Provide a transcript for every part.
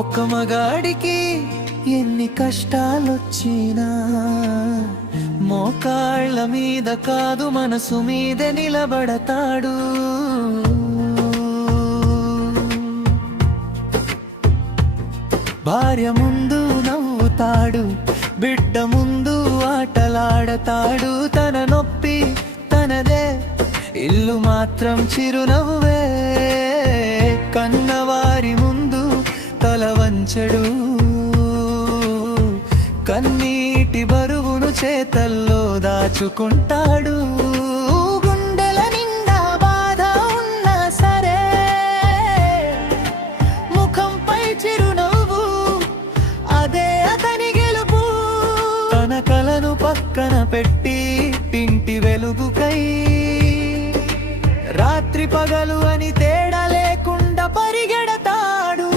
ఒక మగాడికి ఎన్ని కష్టాలొచ్చినా మోకాళ్ళ మీద కాదు మనసు మీద నిలబడతాడు. భార్య ముందు నవ్వుతాడు, బిడ్డ ముందు ఆటలాడతాడు. తన నొప్పి తనదే, ఇల్లు మాత్రం చిరునవ్వే. కన్నవారి ముందు తల వంచడు, కన్నీటి బరువును చేతల్లో దాచుకుంటాడు. గుండెల నిండా బాధ ఉన్నా సరే ముఖంపై చిరునవ్వు, అదే అతని గెలుపు. తన కలను పక్కన పెట్టి ఇంటి వెలుగుకై రాత్రి పగలు అని తేడా లేకుండా పరిగెడతాడు.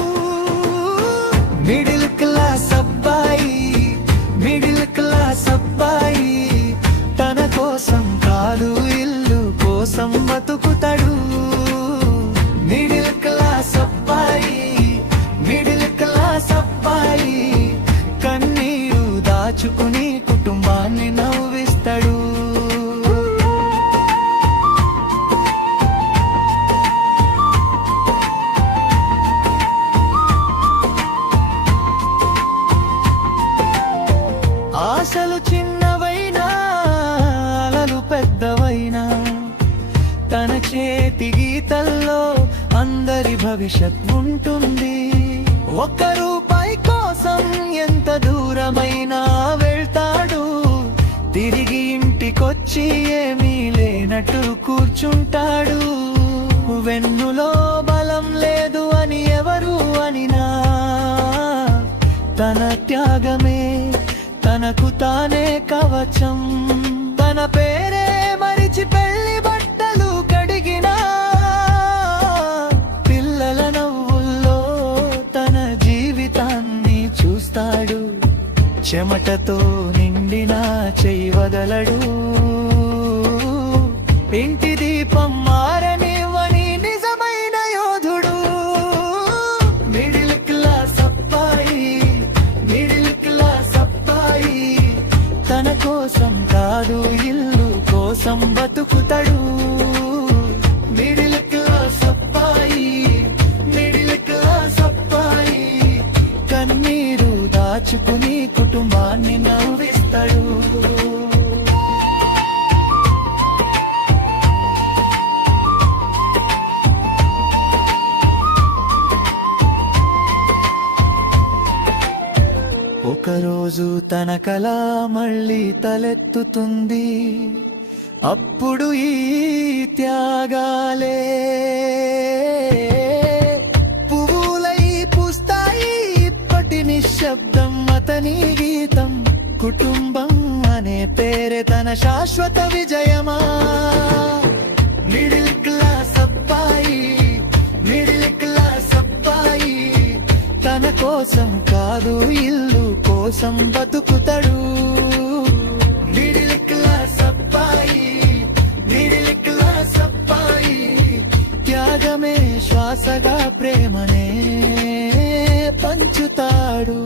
మిడిల్ క్లాస్ అబ్బాయి, మిడిల్ క్లాస్ అబ్బాయి తన కోసం కాదు ఇల్లు కోసం బతుకుతాడు. మిడిల్ క్లాస్ అబ్బాయి, మిడిల్ క్లాస్ అబ్బాయి కన్నీరు దాచుకుని కుటుంబాన్ని నవ్విస్తాడు. ఆశలు చిన్నవైనా అలలు పెద్దవైనా తన చేతి గీతల్లో అందరి భవిష్యత్ ఉంటుంది. ఒక్క రూపాయి కోసం ఎంత దూరమైనా వెళ్తాడు, తిరిగి ఇంటికొచ్చి ఏమీ లేనట్టు కూర్చుంటాడు. వెన్నులో బలం లేదు అని ఎవరు అనినా తన త్యాగమే తనకు తానే కవచం. తన పేరే మరిచి పెళ్లి బట్టలు కడిగినా పిల్లల నవ్వుల్లో తన జీవితాన్ని చూస్తాడు. చెమటతో నిండిన చెయ్యి వదలడు, ఇంటి దీపం మారనివ్వని నిజమైన యోధుడు. మిడిల్ క్లాస్ అబ్బాయి, మిడిల్ క్లాస్ అబ్బాయి తన కోసం కాదు ఇల్లు కోసం బతుకుతాడు. మిడిల్ క్లాస్ అబ్బాయి, మిడిల్ క్లాస్ అబ్బాయి కన్నీరు దాచుకుని కుటుంబాన్ని నవ్విస్తాడు. ఒకరోజు తన కళ మళ్ళీ తలెత్తుతుంది, అప్పుడు ఈ త్యాగాలే పువ్వులై పూస్తాయి. ఇప్పటి నిశ్శబ్దం అతని గీతం, కుటుంబం అనే పేరే తన శాశ్వత విజయమా. మిడిల్ క్లాస్ అబ్బాయి, మిడిల్ క్లాస్ అబ్బాయి తన కోసం కాదు ఇల్లు కోసం బతుకుతాడు. మిడిల్ క్లాస్ అబ్బాయి, మిడిల్ క్లాస్ అబ్బాయి త్యాగమే శ్వాసగా ప్రేమనే పంచుతాడు.